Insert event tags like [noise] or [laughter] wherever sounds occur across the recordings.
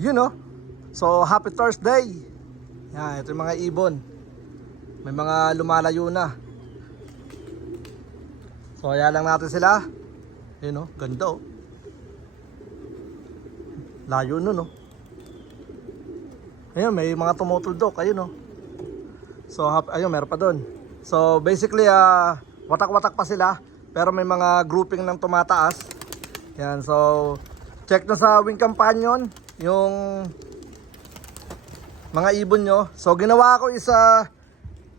You know. So, happy Thursday. Yan, ito yung mga ibon. May mga lumalayo na. So, kaya lang natin sila. Yun oh, ganda oh. Layo nun oh. Ayun, may mga tumutuldok. Ayun oh. So, ayun, meron pa doon. So, basically, ah, watak-watak pa sila. Pero may mga grouping ng tumataas. Yan, so, check na sa Wing Companion yung mga ibon nyo. So, ginawa ko isa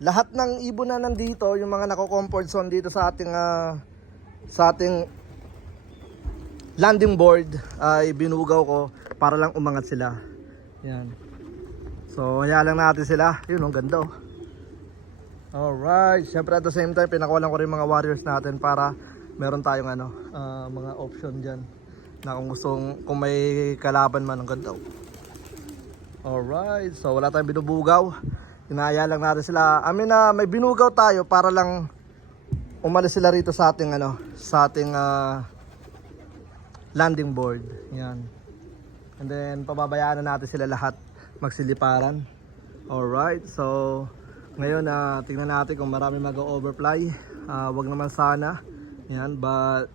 lahat ng ibon na nandito, yung mga nako-comfort zone dito sa ating ah, sa ating landing board ay binugaw ko para lang umangat sila. Yan. So, haya lang natin sila. Yun, ang ganda oh. Alright, syempre at the same time, pinakawalan ko rin mga warriors natin para meron tayong ano, ah, mga option dyan na kung gustong, kung may kalaban man, ang ganda. oh. Alright, so wala tayong binubugaw. Inaya lang natin sila. I mean na may binugaw tayo para lang umalis sila rito sa ating ano, sa ating ah, landing board. Yan. And then pababayaan na natin sila lahat magsiliparan. Alright, so ngayon na tingnan natin kung marami mag-overfly. Ah, wag naman sana. Yan, but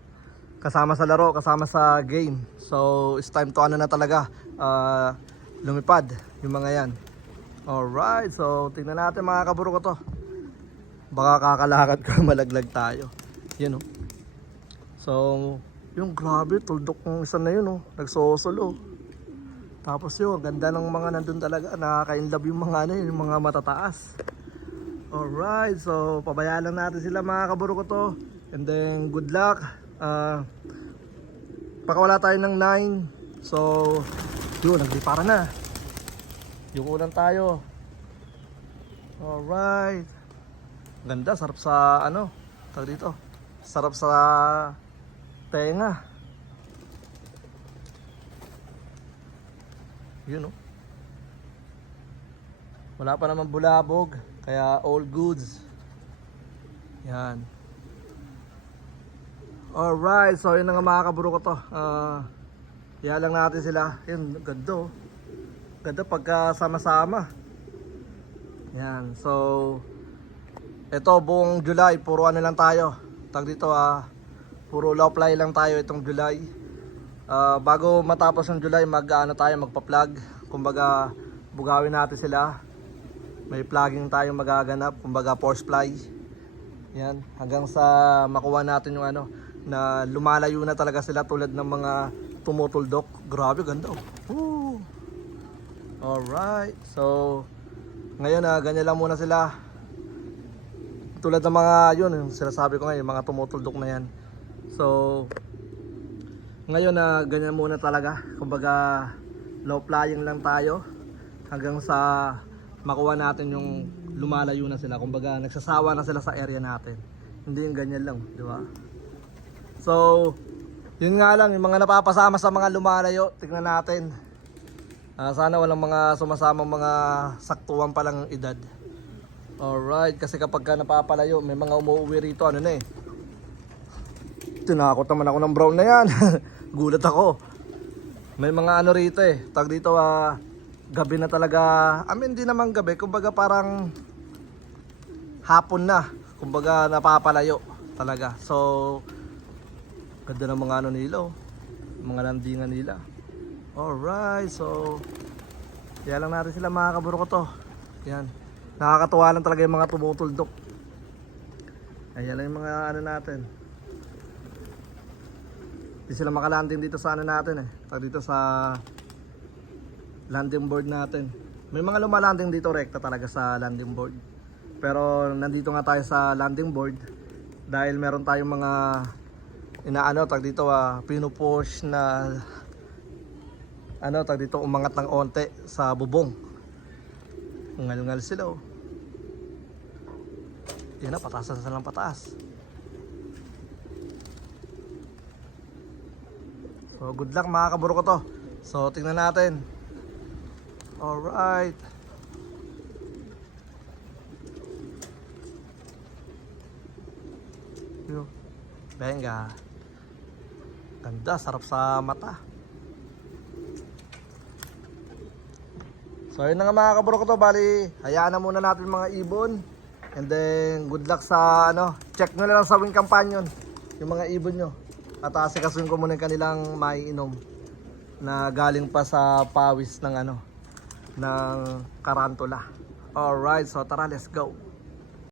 kasama sa laro, kasama sa game. So it's time to ano na talaga, ah, lumipad yung mga yan. Alright, so tingnan natin mga kaburo ko to. Baka kakalakad ko [laughs] malaglag tayo. Yan oh. So, yung grabe, tuldok ng isa na yun oh. Nagsosolo. Tapos yun, ganda ng mga nandun talaga. Nakaka-inlove yung mga ano yun, yung mga matataas. Alright, so pabayaan lang natin sila mga kaburo ko to. And then, good luck. Ah, pakawala tayo ng 9. So, yun, naglipara na. Yung ulan tayo. Alright. Ganda, sarap sa ano, tawag dito. Sarap sa tenga. Yun oh. Wala pa naman bulabog, kaya all goods. Yan. Alright, so yun nga mga kaburo ko to. Kaya lang natin sila. Yun, ganda oh. Ganda pagka sama-sama. Yan, so ito buong July, puro ano lang tayo. Tag dito ah, puro low fly lang tayo itong July. Ah, bago matapos ng July, mag-ano tayo, magpa-plug. Kumbaga, bugawin natin sila. May plugging tayo magaganap, kumbaga force fly. Yan, hanggang sa makuha natin yung ano, na lumalayo na talaga sila tulad ng mga tumutuldok. Grabe, ganda oh. Woo! Alright, so ngayon na ganyan lang muna sila. Tulad ng mga yun, sinasabi ko ngayon, mga tumutuldok na yan. So, ngayon na ganyan muna talaga. Kumbaga, low flying lang tayo hanggang sa makuha natin yung lumalayo na sila. Kumbaga, nagsasawa na sila sa area natin. Hindi yung ganyan lang, di ba? So, yun nga lang, yung mga napapasama sa mga lumalayo, tignan natin. Ah, sana walang mga sumasamang mga saktuan pa lang edad. Alright, kasi kapag ka napapalayo, may mga umuwi rito, ano na eh. Tinakot naman ako ng brown na yan. [laughs] Gulat ako. May mga ano rito eh. Tag dito ah, gabi na talaga. I mean, hindi naman gabi. Kumbaga parang hapon na. Kumbaga napapalayo talaga. So, ganda ng mga ano nila oh. Mga landingan nila. Alright, so kaya lang natin sila mga kaburo ko to. Yan. Nakakatuwa lang talaga yung mga tumutuldok. Ayan lang yung mga ano natin. Hindi sila makalanding dito sa ano natin eh. Dito sa landing board natin. May mga lumalanding dito rekta talaga sa landing board. Pero nandito nga tayo sa landing board dahil meron tayong mga inaano tag dito ah, pinupush na ano tag dito umangat ng onte sa bubong. Ngal-ngal sila oh. Yan na, pataas na silang pataas. So, good luck mga kaburo ko to. So, tingnan natin. Alright. Yo. Ganda, sarap sa mata. So yun na nga mga kabro ko to, bali, hayaan na muna natin mga ibon. And then, good luck sa ano, check nyo lang sa wing companion, yung mga ibon nyo. At asikasuin ko muna yung kanilang maiinom na galing pa sa pawis ng ano, ng karantula. Alright, so tara, let's go.